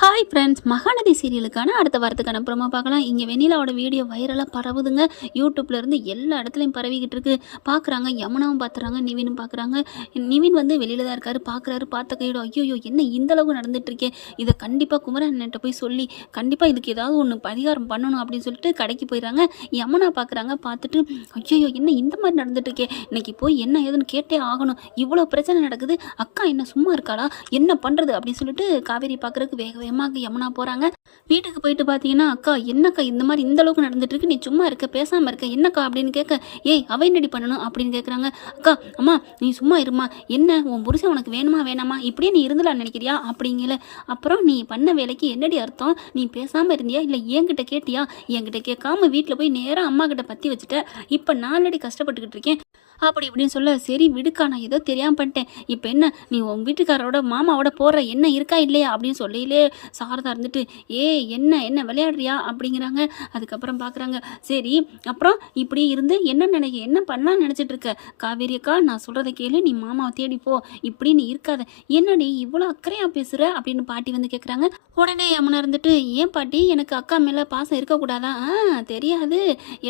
Hi friends Mahanadi சீரியலுக்கான அடுத்த வாரத்துக்கான promo பார்க்கலாம். இங்கே வெண்ணிலாவோட வீடியோ வைரலாக பரவுதுங்க. யூடியூப்லேருந்து எல்லா இடத்துலையும் பரவிக்கிட்டு இருக்கு. பார்க்குறாங்க யமுனாவும் பார்த்துறாங்க நிவினும் பார்க்குறாங்க நிவின் வந்து வெளியில் தான் இருக்காரு பார்க்குறாரு பார்த்த கையோட ஐயோ என்ன இந்த அளவுக்கு நடந்துட்டு இதை கண்டிப்பாக குமரன்கிட்ட போய் சொல்லி கண்டிப்பாக இதுக்கு ஏதாவது ஒன்று பரிகாரம் பண்ணணும் அப்படின்னு சொல்லிட்டு கடைக்கு போயிடுறாங்க. யமுனா பார்க்குறாங்க பார்த்துட்டு ஐயோ என்ன இந்த மாதிரி நடந்துட்டு இருக்கே? இன்னைக்கு போய் என்ன ஏதுன்னு கேட்டே ஆகணும். இவ்வளோ பிரச்சனை நடக்குது. அக்கா என்ன சும்மா இருக்காளா? என்ன பண்ணுறது அப்படின்னு சொல்லிட்டு காவேரி பார்க்குறதுக்கு வேக எம்மாக்கு யமுனா போகிறாங்க வீட்டுக்கு போயிட்டு பார்த்தீங்கன்னா அக்கா என்னக்கா இந்த மாதிரி இந்த அளவுக்கு நடந்துட்டு இருக்கு? நீ சும்மா இருக்க பேசாமல் இருக்க. என்னக்கா? அப்படின்னு கேட்க ஏய் அவ என்னடி பண்ணணும்? அப்படின்னு கேட்குறாங்க அக்கா அம்மா நீ சும்மா இருமா. என்ன உன் புருஷன் உனக்கு வேணுமா வேணாமா? இப்படியே நீ இருந்தலான்னு நினைக்கிறியா? அப்படிங்கல. அப்புறம் நீ பண்ண வேலைக்கு என்னடி அர்த்தம்? நீ பேசாமல் இருந்தியா? இல்லை என்கிட்ட கேட்டியா? என்கிட்ட கேட்காம வீட்டில் போய் நேராக அம்மா கிட்ட பற்றி வச்சுட்ட. இப்போ நாலடி கஷ்டப்பட்டுக்கிட்டு இருக்கேன். அப்படி இப்படின்னு சொல்ல சரி விடுக்கா நான் ஏதோ தெரியாமல் பண்ணிட்டேன். இப்போ என்ன நீ உன் வீட்டுக்காரோட மாமாவோட போடுற என்ன இருக்கா இல்லையா? அப்படின்னு சொல்லியிலே சாரதா இருந்துட்டு ஏ என்ன என்ன விளையாடுறியா? அப்படிங்கிறாங்க. அதுக்கப்புறம் பார்க்குறாங்க சரி அப்புறம் இப்படி இருந்து என்ன நினைக்க என்ன பண்ணலாம்னு நினச்சிட்டு இருக்க? காவேரி அக்கா நான் சொல்கிறத கேளு நீ மாமாவை தேடி போ. இப்படி நீ இருக்காத. என்னடி இவ்வளோ அக்கறையாக பேசுகிற அப்படின்னு பாட்டி வந்து கேட்குறாங்க உடனே யமுனா இருந்துட்டு ஏன் பாட்டி எனக்கு அக்கா மேலே பாசம் இருக்கக்கூடாதா? ஆ தெரியாது.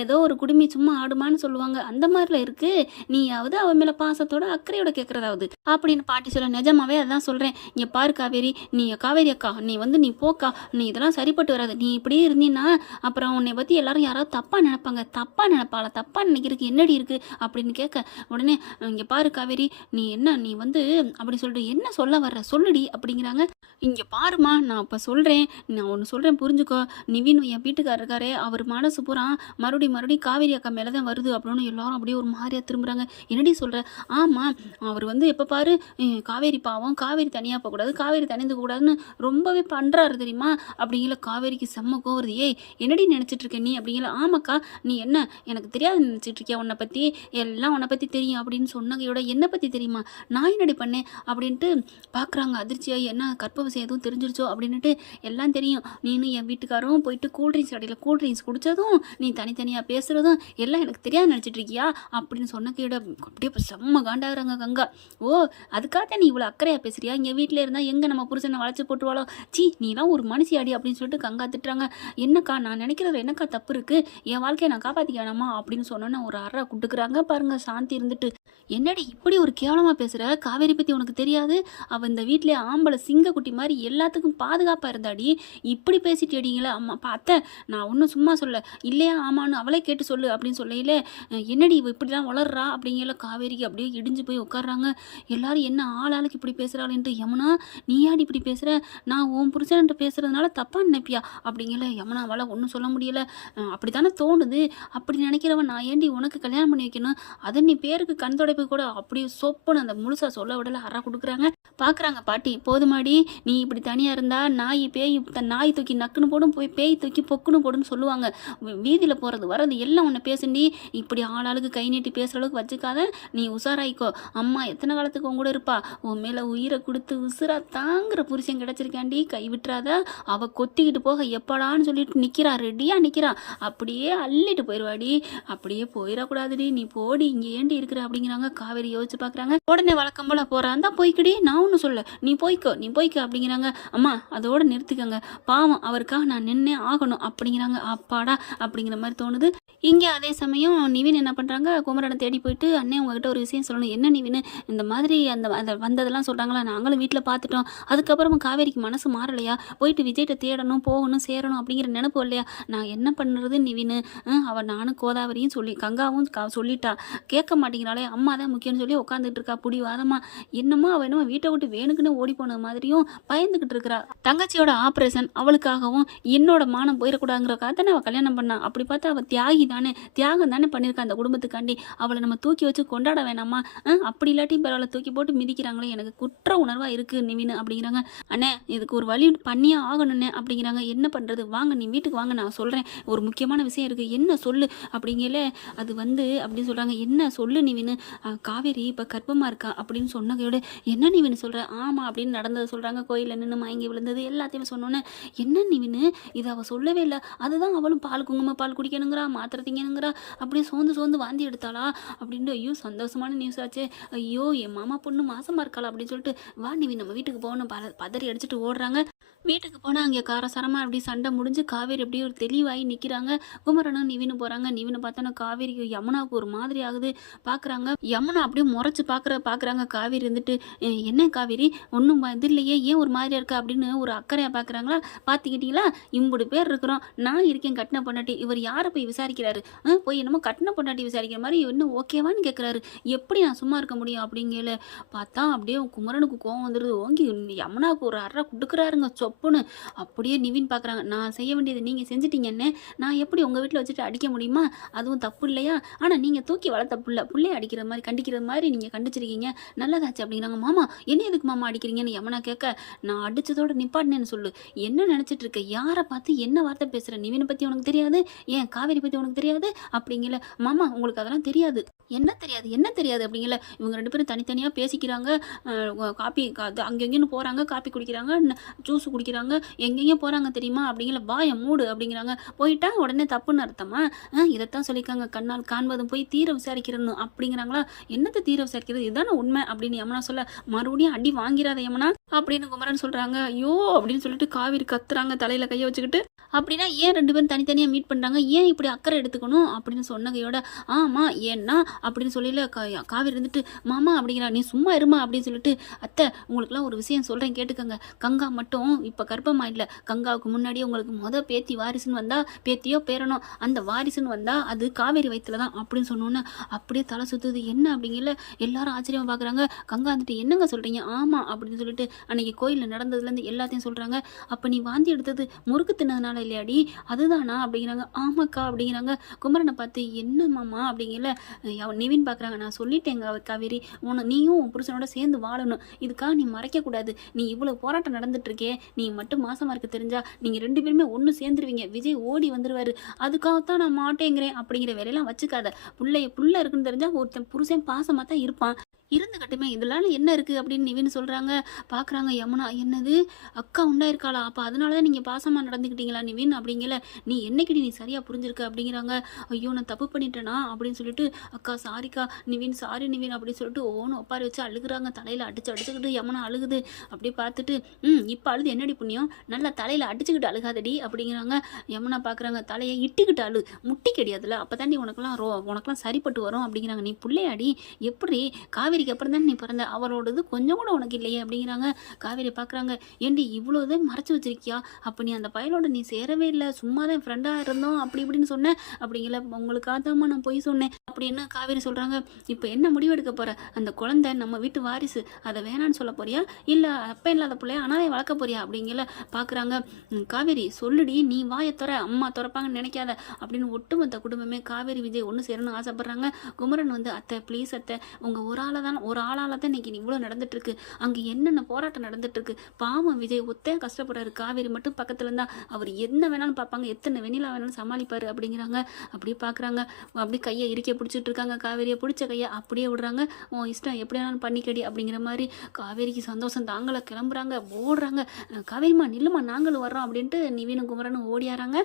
ஏதோ ஒரு குடுமி சும்மா ஆடுமான்னு சொல்லுவாங்க. அந்த மாதிரில இருக்குது நீயாவது அவன் மேலே பாசத்தோட அக்கறையோட கேட்குறதாவது அப்படின்னு பாட்டி சொல்ல நிஜமாவே அதான் சொல்கிறேன் இங்கே பாரு காவேரி நீ காவேரி அக்கா நீ வந்து நீ போக்கா நீ இதெல்லாம் சரிப்பட்டு வராது. நீ இப்படியே இருந்தீன்னா அப்புறம் உன்னை பற்றி எல்லாரும் யாராவது தப்பாக நினைப்பாங்க. தப்பாக நினைப்பாள? தப்பாக நினைக்கிறதுக்கு என்னடி இருக்குது அப்படின்னு கேட்க உடனே இங்கே பாரு காவேரி நீ என்ன நீ வந்து அப்படி சொல்லிட்டு என்ன சொல்ல வர்ற? சொல்லுடி அப்படிங்கிறாங்க. இங்கே பாருமா நான் இப்போ சொல்கிறேன் நான் ஒன்று சொல்கிறேன் புரிஞ்சுக்கோ. நிவின் என் வீட்டுக்காரர் இருக்காரே அவர் மனசு பூரா மறுபடியும் மறுபடியும் காவேரி அக்கா மேலே தான் வருது அப்படின்னு எல்லாரும் அப்படியே ஒரு மாதிரியாக சொல்கிறாங்க என்னடி சொல்கிற ஆமாம் அவர் வந்து எப்போ பாரு காவேரி பாவம் காவேரி தனியாக போகக்கூடாது காவேரி தனிந்து கூடாதுன்னு ரொம்பவே பண்ணுறாரு தெரியுமா? அப்படிங்கிற காவேரிக்கு செம்ம கோவருது ஏய் என்னடி நினச்சிட்டு இருக்க நீ? அப்படிங்கிற ஆமாக்கா நீ என்ன எனக்கு தெரியாது நினச்சிட்டு இருக்கியா உன்னை பற்றி எல்லாம் உன்னை பற்றி தெரியும் அப்படின்னு சொன்னகையோட என்னை பற்றி தெரியுமா? நான் என்னடி பண்ணேன்? அப்படின்ட்டு பார்க்குறாங்க அதிர்ச்சியாகி என்ன கற்பவசம் எதுவும் தெரிஞ்சிருச்சோ? அப்படின்னுட்டு எல்லாம் தெரியும். நீனும் என் வீட்டுக்காரரும் போயிட்டு கூல்ட்ரிங்க்ஸ் கடையில் கூல்ட்ரிங்க்ஸ் குடித்ததும் நீ தனித்தனியாக பேசுகிறதும் எல்லாம் எனக்கு தெரியாது நினச்சிட்டு இருக்கியா? அப்படின்னு சொன்ன கையோட அப்படியே இப்போ செம்ம காண்டாகிறாங்க கங்கா. ஓ அதுக்காக நீ இவ்வளோ அக்கறையாக பேசுறியா? இங்கே வீட்டில் இருந்தால் எங்கே நம்ம புருஷனை வளைச்சி போட்டுருவாளோ? சீ நீலாம் ஒரு மனுஷி அடி அப்படின்னு சொல்லிட்டு கங்கா திட்டுறாங்க. என்னக்கா நான் நினைக்கிறது என்னக்கா தப்பு இருக்குது என் வாழ்க்கையை நான் காப்பாற்றிக்க வேணாமா அப்படின்னு சொன்னோன்னே ஒரு அறை குட்டுக்குறாங்க பாருங்க சாந்தி இருந்துட்டு. என்னடி இப்படி ஒரு கேவலமாக பேசுகிற காவேரி பற்றி உனக்கு தெரியாது? அவள் இந்த வீட்டிலே ஆம்பளை சிங்கக்குட்டி மாதிரி எல்லாத்துக்கும் பாதுகாப்பாக இருந்தாடி. இப்படி பேசிட்டு அடிங்களா அம்மா பார்த்த நான் ஒன்றும் சும்மா சொல்ல. இல்லையா ஆமான்னு அவளே கேட்டு சொல்லு அப்படின்னு சொல்லையில என்னடி இவ இப்படிலாம் வளர்றா? அப்படிங்கல காவேரிக்கு அப்படியே இடிஞ்சு போய் உட்கார்றாங்க. எல்லாரும் என்ன ஆள் ஆளுக்கு இப்படி பேசுகிறாள்ன்ட்டு யமுனா நீ யாடி இப்படி பேசுகிற நான் உன் புருஷன்ட்ட பேசுகிறதுனால தப்பாக நினைப்பியா? அப்படிங்கிற யமுனாவால் ஒன்றும் சொல்ல முடியல. அப்படி தானே தோணுது. அப்படி நினைக்கிறவன் நான் ஏண்டி உனக்கு கல்யாணம் பண்ணி வைக்கணும்? அதை நீ பேருக்கு கண் தொடைப்பு கூட அப்படியே சொப்புன்னு அந்த முழுசாக சொல்ல விடல. அறா கொடுக்குறாங்க. பார்க்குறாங்க பாட்டி போதுமாடி நீ இப்படி தனியாக இருந்தா நாய் பேய் நாய் தூக்கி நக்குன்னு போடும் போய் பேய் தூக்கி பொக்குன்னு போடுன்னு சொல்லுவாங்க. வீதியில் போகிறது வர்றது எல்லாம் உன்னை பேசுண்டி. இப்படி ஆளாளுக்கு கை நீட்டி பேசுகிற அளவுக்கு வச்சுக்காத நீ உஷாராய்க்கோ. அம்மா எத்தனை காலத்துக்கு உன் கூட இருப்பா? உன் மேலே உயிரை கொடுத்து உசுரா தாங்குற புருஷன் கிடச்சிருக்காண்டி. கை விட்டுறாத. அவ கொத்திக்கிட்டு போக எப்படான்னு சொல்லிட்டு நிற்கிறா ரெடியாக நிற்கிறா அப்படியே அள்ளிட்டு போயிடுவாடி அப்படியே போயிடக்கூடாதுடி நீ போடி இங்கே ஏண்டி இருக்கிற? அப்படிங்கிறாங்க. காவேரி யோசிச்சு பார்க்குறாங்க உடனே வழக்கம் போல போகிறான் தான் போய்க்கடி. நான் ஒன்றும் சொல்ல நீ போய்க்கோ. நீ போய்க்கோ. அப்படிங்கிறாங்க. அம்மா அதோட நிறுத்திக்கங்க. பாவம் அவருக்காக நான் நின்னே ஆகணும். அப்படிங்கிறாங்க. அப்பாடா. அப்படிங்கிற மாதிரி தோணுது. இங்கே அதே சமயம் நிவின் என்ன பண்ணுறாங்க குமரனை தேடி போயிட்டு அண்ணே உங்ககிட்ட ஒரு விஷயம் சொல்லணும். என்ன நிவின்? இந்த மாதிரி அந்த அந்த வந்ததெல்லாம் சொல்கிறாங்களா நாங்களும் வீட்டில் பார்த்துட்டோம். அதுக்கப்புறமா காவேரிக்கு மனசு மாறலையா? போயிட்டு விஜய்கிட்ட தேடணும் போகணும் சேரணும் அப்படிங்கிற நினைப்பு இல்லையா நான் என்ன பண்ணுறது நிவின்? அவள் நானும் கோதாவரியும் சொல்லி கங்காவும் சொல்லிட்டா. கேட்க மாட்டேங்கிறாளே. அம்மா தான் முக்கியம்னு சொல்லி உட்காந்துட்டு இருக்கா. புடிவாதமாக என்னமோ அவள் என்னமோ வீட்டை விட்டு வேணுக்குன்னு ஓடி போன மாதிரியும் பயந்துக்கிட்டு இருக்கிறா. தங்கச்சியோட ஆப்ரேஷன் அவளுக்காகவும் என்னோட மானம் போயிடக்கூடாதுங்கிறக்காக தானே அவள் கல்யாணம் பண்ணா. அப்படி பார்த்தா அவள் தியாகி தானே தியாகம் தானே பண்ணியிருக்கா அந்த குடும்பத்துக்காண்டி. அவளை நம்ம தூக்கி வச்சு கொண்டாட வேணாமா? அஹ், அப்படி இல்லாட்டியும் பரவாயில்ல தூக்கி போட்டு மிதிக்கிறாங்களே எனக்கு குற்ற உணர்வாக இருக்குது நிவின் அப்படிங்கிறாங்க. அண்ணே இதுக்கு ஒரு வழி பண்ணியே ஆகணுண்ணே அப்படிங்கிறாங்க. என்ன பண்ணுறது வாங்க நீ வீட்டுக்கு வாங்க நான் சொல்கிறேன் ஒரு முக்கியமான விஷயம் இருக்குது என்ன சொல்லு? அப்படிங்கல அது வந்து அப்படின்னு சொல்கிறாங்க என்ன சொல்லு நிவின்? காவேரி இப்போ கர்ப்பமாக இருக்கா? அப்படின்னு சொன்னதையோட என்ன நிவின் சொல்கிற ஆமாம் அப்படின்னு நடந்ததை சொல்கிறாங்க கோயிலில் நின்று மயங்கி விழுந்தது எல்லாத்தையுமே சொன்னோன்னே என்ன நிவின்? இதை அவள் சொல்லவே இல்லை. அதுதான் அவளும் பால் குங்கும பால் குடிக்கணுங்கிறா மாத்திரை திங்கணுங்கிறா அப்படியே சோர்ந்து சோர்ந்து வாந்தி எடுத்தாளா? அப்படின்ட்டு ஐயோ சந்தோஷமான நியூஸ் ஆச்சு. ஐயோ என் மாமா பொண்ணு மாசமாக இருக்காளா? அப்படின்னு சொல்லிட்டு வா நிவி நம்ம வீட்டுக்கு போகணும். பல பதறி அடிச்சுட்டு ஓடுறாங்க. வீட்டுக்கு போனால் அங்கே காரசாரமாக அப்படி சண்டை முடிஞ்சு காவேரி அப்படியே ஒரு தெளிவாகி நிற்கிறாங்க. குமரனும் நிவினு போகிறாங்க நிவினு பார்த்தோன்னா காவேரிக்கு யமுனாவுக்கு ஒரு மாதிரி ஆகுது. பார்க்குறாங்க. யமுனா அப்படியே முறைச்சி பார்க்குற பார்க்குறாங்க. காவேரி இருந்துட்டு என்ன காவேரி? ஒன்றும் இது இல்லையே. ஏன் ஒரு மாதிரியாக இருக்கா? அப்படின்னு ஒரு அக்கறையாக பார்க்குறாங்களா? பார்த்துக்கிட்டீங்களா? இம்புடு பேர் இருக்கிறோம். நான் இருக்கேன் கட்டின பொண்டாட்டி. இவர் யாரை போய் விசாரிக்கிறாரு? ஆ, போய் என்னமோ கட்டின பொண்டாட்டி விசாரிக்கிற மாதிரி இன்னும் ஓகேவான்னு கேட்குறாரு. எப்படி நான் சும்மா இருக்க முடியும் அப்படிங்கல. பார்த்தா அப்படியே குமரனுக்கு கோவம் வந்துடுது. ஓங்கி யமுனாவுக்கு ஒரு அறை கொடுக்குறாருங்க. சொப்புன்னு அப்படியே நிவின் பார்க்குறாங்க நான் செய்ய வேண்டியது நீங்கள் செஞ்சிட்டீங்கன்னு நான் எப்படி உங்கள் வீட்டில் வச்சுட்டு அடிக்க முடியுமா? அதுவும் தப்பு இல்லையா? ஆனால் நீங்கள் தூக்கி வளர்த்த புள்ள பிள்ளைய அடிக்கிற மாதிரி கண்டிக்கிற மாதிரி நீங்கள் கண்டிச்சிருக்கீங்க. நல்லதாச்சு அப்படிங்கிறாங்க. மாமா என்ன எதுக்கு மாமா அடிக்கிறீங்கன்னு யமனா கேட்க நான் அடித்ததோட நிப்பாட்டினேன்னு சொல்லு. என்ன நினச்சிட்டு இருக்க? யாரை பார்த்து என்ன வார்த்தை பேசுகிற நிவினை பற்றி உனக்கு தெரியாது? ஏன் காவேரி பற்றி உனக்கு தெரியாது? அப்படிங்கல. மாமா உங்களுக்கு அதெல்லாம் தெரியாது. என்ன தெரியாது? என்ன தெரியாது? அப்படிங்கல. இவங்க ரெண்டு பேரும் தனித்தனியாக பேசிக்கிறாங்க. காப்பி கா- அது போகிறாங்க காப்பி குடிக்கிறாங்க. ஜூஸ் குடிக்கிறாங்க. எங்கெங்கே போகிறாங்க தெரியுமா? அப்படிங்கிற வாய மூடு அப்படிங்கிறாங்க. போயிட்டா உடனே தப்புன்னு அர்த்தமா? இதைத்தான் சொல்லியிருக்காங்க. கண்ணால் காண்பதும் போய் தீர விசாரிக்கிறணும் அப்படிங்கிறாங்களா? என்னத்தை தீர விசாரிக்கிறது? இதுதானே உண்மை அப்படின்னு யமுனா சொல்ல மறுபடியும் அடி வாங்கிறாத யமுனா? அப்படின்னு குமரன் சொல்கிறாங்க ஐயோ அப்படின்னு சொல்லிட்டு காவிரி கத்துறாங்க தலையில் கையை வச்சுக்கிட்டு. அப்படின்னா ஏன் ரெண்டு பேரும் தனித்தனியாக மீட் பண்ணுறாங்க ஏன் இப்படி அக்கறை எடுத்துக்கணும்? அப்படின்னு சொன்னகையோட ஆமாம் ஏன்னா அப்படின்னு சொல்லல கா காவிரி இருந்துட்டு மாமா அப்படிங்கிறா நீ சும்மா இருமா அப்படின்னு சொல்லிட்டு அத்தை உங்களுக்குலாம் ஒரு விஷயம் சொல்கிறேன் கேட்டுக்கோங்க. கங்கா மட்டும் இப்போ கர்ப்பமாக இல்லை கங்காவுக்கு முன்னாடி உங்களுக்கு முத பேத்தி வாரிசுன்னு வந்தால் பேத்தியோ பேரனோ அந்த வாரிசுன்னு வந்தால் அது காவேரி வயிற்றுல தான் அப்படின்னு சொன்னோன்னே அப்படியே தலை சுற்றுது என்ன அப்படிங்கல எல்லாரும் ஆச்சரியமாக பார்க்குறாங்க கங்கா வந்துட்டு என்னங்க சொல்கிறீங்க ஆமாம் அப்படின்னு சொல்லிட்டு அன்னைக்கு கோயிலில் நடந்ததுலேருந்து எல்லாத்தையும் சொல்கிறாங்க அப்போ நீ வாந்தி எடுத்தது முறுக்கு தின்னதுனால இல்லையாடி? அதுதானா? அப்படிங்கிறாங்க. ஆமாக்கா அப்படிங்கிறாங்க. குமரனை பார்த்து என்ன மாமா? அப்படிங்கல நிவின் பார்க்குறாங்க நான் சொல்லிட்டேங்க காவேரி. உன நீயும் உன் புருஷனோட சேர்ந்து வாழணும். இதுக்காக நீ மறைக்கக்கூடாது. நீ இவ்வளோ போராட்டம் நடந்துட்டு இருக்கே நீ மட்டும் மாசமாக இருக்க தெரிஞ்சா நீங்கள் ரெண்டு பேருமே ஒன்று சேர்ந்துருவீங்க. விஜய் ஓடி வந்துடுவார் அதுக்காகத்தான் நான் மாட்டேங்கிறேன் அப்படிங்கிற வேலையெல்லாம் வச்சுக்காத. பிள்ளைய புள்ள இருக்குன்னு தெரிஞ்சா ஒருத்தன் புருஷன் பாசமாக தான் இருப்பான். இருந்துக்கட்டுமே இதெல்லாம் என்ன இருக்குது அப்படின்னு நிவின் சொல்கிறாங்க பார்க்குறாங்க யமுனா என்னது? அக்கா உண்டாயிருக்காளா? அப்போ அதனால தான் நீங்கள் பாசமாக நடந்துக்கிட்டீங்களா நிவின்? அப்படிங்கல நீ என்னைக்கிடி நீ சரியாக புரிஞ்சிருக்க? அப்படிங்கிறாங்க. ஐயோ நான் தப்பு பண்ணிட்டேனா? அப்படின்னு சொல்லிட்டு அக்கா சாரிக்கா நிவின் சாரி நிவின் அப்படின்னு சொல்லிட்டு ஓனும் ஒப்பாரி வச்சு அழுகுறாங்க. தலையில் அடிச்சு அடிச்சுக்கிட்டு யமுனா அழுகுது. அப்படி பார்த்துட்டு ம் இப்போ அழுது. என்னடி புண்ணியம்? நல்லா தலையில் அடிச்சுக்கிட்டு அழுகாதடி. அப்படிங்கிறாங்க. யமுனா பார்க்குறாங்க தலையை இட்டிக்கிட்டு அழு. முட்டி கிடையாதுல அப்போ தாண்டி உனக்கெல்லாம் ரோ உனக்கெல்லாம் சரிப்பட்டு வரும். அப்படிங்கிறாங்க. நீ பிள்ளையாடி எப்படி? காவிரி காவேரிக்கு அப்புறம் தான் நீ பிறந்த? அவரோடது கொஞ்சம் கூட உனக்கு இல்லையே அப்படிங்கிறாங்க. காவேரி பார்க்குறாங்க ஏண்டி இவ்வளோ இதை மறைச்சி வச்சிருக்கியா? அப்போ நீ அந்த பயலோட நீ சேரவே இல்லை. சும்மா தான் ஃப்ரெண்டாக இருந்தோம். அப்படி இப்படின்னு சொன்னேன். அப்படிங்கல உங்களுக்காக தாம்மா நான் போய் சொன்னேன். அப்படின்னு காவேரி சொல்கிறாங்க இப்போ என்ன முடிவெடுக்க போகிற அந்த குழந்தை நம்ம வீட்டு வாரிசு. அதை வேணான்னு சொல்ல போறியா? இல்லை அப்போ இல்லாத பிள்ளைய அனாதை வளர்க்க போறியா? அப்படிங்கல பார்க்குறாங்க காவேரி சொல்லுடி. நீ வாயை துற. அம்மா துறப்பாங்கன்னு நினைக்காத. அப்படின்னு ஒட்டுமொத்த குடும்பமே காவேரி விஜய் ஒன்று சேரணும்னு ஆசைப்படுறாங்க. குமரன் வந்து அத்தை ப்ளீஸ் அத்தை. உங்கள் ஒரு ஆளை தான் ஒரு ஆளால் தான் இன்னைக்கு இவ்வளோ நடந்துட்டுருக்கு. அங்கே என்னென்ன போராட்டம் நடந்துட்டுருக்கு? பாவம் விஜய் ஒத்தே கஷ்டப்படுறாரு. காவேரி மட்டும் பக்கத்தில் இருந்தால் அவர் என்ன வேணாலும் பார்ப்பாங்க. எத்தனை வெண்ணிலா வேணாலும் சமாளிப்பார் அப்படிங்கிறாங்க. அப்படியே பார்க்குறாங்க அப்படியே கையை இறுக்கிய பிடிச்சிட்டு இருக்காங்க. காவேரியை பிடிச்ச கையை அப்படியே விடுறாங்க. உன் இஷ்டம் எப்படி வேணாலும் பண்ணிக்கடி அப்படிங்கிற மாதிரி காவேரிக்கு சந்தோஷம். தாங்களை கிளம்புறாங்க. ஓடுறாங்க. காவேரிமா நில்லுமா நாங்களும் வர்றோம் அப்படின்ட்டு நிவீனும் குமரனும் ஓடியாராங்க.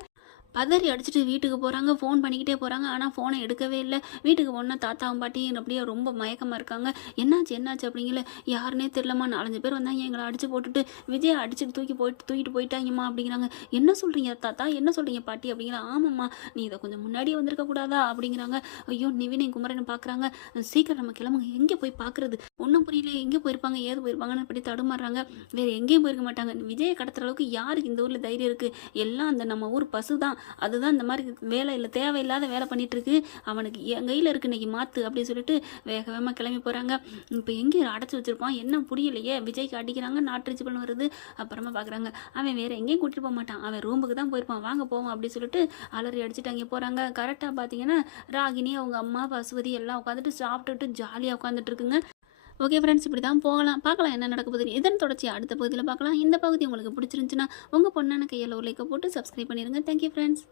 பதறி அடிச்சுட்டு வீட்டுக்கு போகிறாங்க ஃபோன் பண்ணிக்கிட்டே போகிறாங்க ஆனால் ஃபோனை எடுக்கவே இல்லை. வீட்டுக்கு போனால் தாத்தாவும் பாட்டியும் அப்படியே ரொம்ப மயக்கமாக இருக்காங்க. என்னாச்சு என்னாச்சு அப்படிங்கல. யாருனே தெரிலம்மா நாலஞ்சு பேர் வந்தாங்க எங்களை அடிச்சு போட்டுட்டு விஜய் அடிச்சு தூக்கி போயிட்டு தூக்கிட்டு போயிட்டாங்கம்மா அப்படிங்கிறாங்க. என்ன சொல்கிறீங்க தாத்தா? என்ன சொல்கிறீங்க பாட்டி? அப்படிங்கிற ஆமாம்மா. நீ இதை கொஞ்சம் முன்னாடியே வந்திருக்க கூடாதா? அப்படிங்கிறாங்க. ஐயோ நிவினை குமரனை பார்க்குறாங்க சீக்கிரம் நம்ம கிளம்புங்க. எங்கே போய் பார்க்குறது ஒன்றும் புரியல எங்கே போயிருப்பாங்க? ஏது போயிருப்பாங்கன்னு இப்படி தடுமாறுறாங்க. வேறு எங்கேயும் போயிருக்க மாட்டாங்க. விஜயை கடத்துற அளவுக்கு யாருக்கு இந்த ஊரில் தைரியம் இருக்குது எல்லாம் அந்த நம்ம ஊர் பசு தான் அதுதான் இந்த மாதிரி வேலை இல்லை தேவையில்லாத வேலை பண்ணிகிட்ருக்கு அவனுக்கு என் கையில் இருக்குது இன்னைக்கு மாற்று அப்படின்னு சொல்லிட்டு வேக வேகமாக கிளம்பி போகிறாங்க இப்போ எங்கே அடைச்சி வச்சிருப்பான்? என்ன புரியலையே. விஜய்க்கு அடிக்கிறாங்க நாட்டு பண்ண வருது அப்புறமா பார்க்குறாங்க அவன் வேறு எங்கேயும் கூட்டிட்டு போக மாட்டான். அவன் ரூமுக்கு தான் போயிருப்பான். வாங்க போவோம் அப்படின்னு சொல்லிட்டு அலறி அடிச்சுட்டு அங்கே போகிறாங்க கரெக்டாக பார்த்தீங்கன்னா ராகினி அவங்க அம்மா பசுபதி எல்லாம் உட்காந்துட்டு சாப்பிட்டுட்டு ஜாலியாக உட்காந்துட்டு இருக்குங்க. ஓகே ஃப்ரெண்ட்ஸ் இப்படி தான் போகலாம். பார்க்கலாம் என்ன நடக்க போகுது. இதன் தொடர்ச்சி அடுத்த பகுதியில் பார்க்கலாம். இந்த பகுதி உங்களுக்கு பிடிச்சிருந்துச்சுன்னா உங்கள் பொண்ணான கையில் ஒரு லைக்கை போட்டு சப்ஸ்கிரைப் பண்ணிடுங்க தேங்க்யூ ஃப்ரெண்ட்ஸ்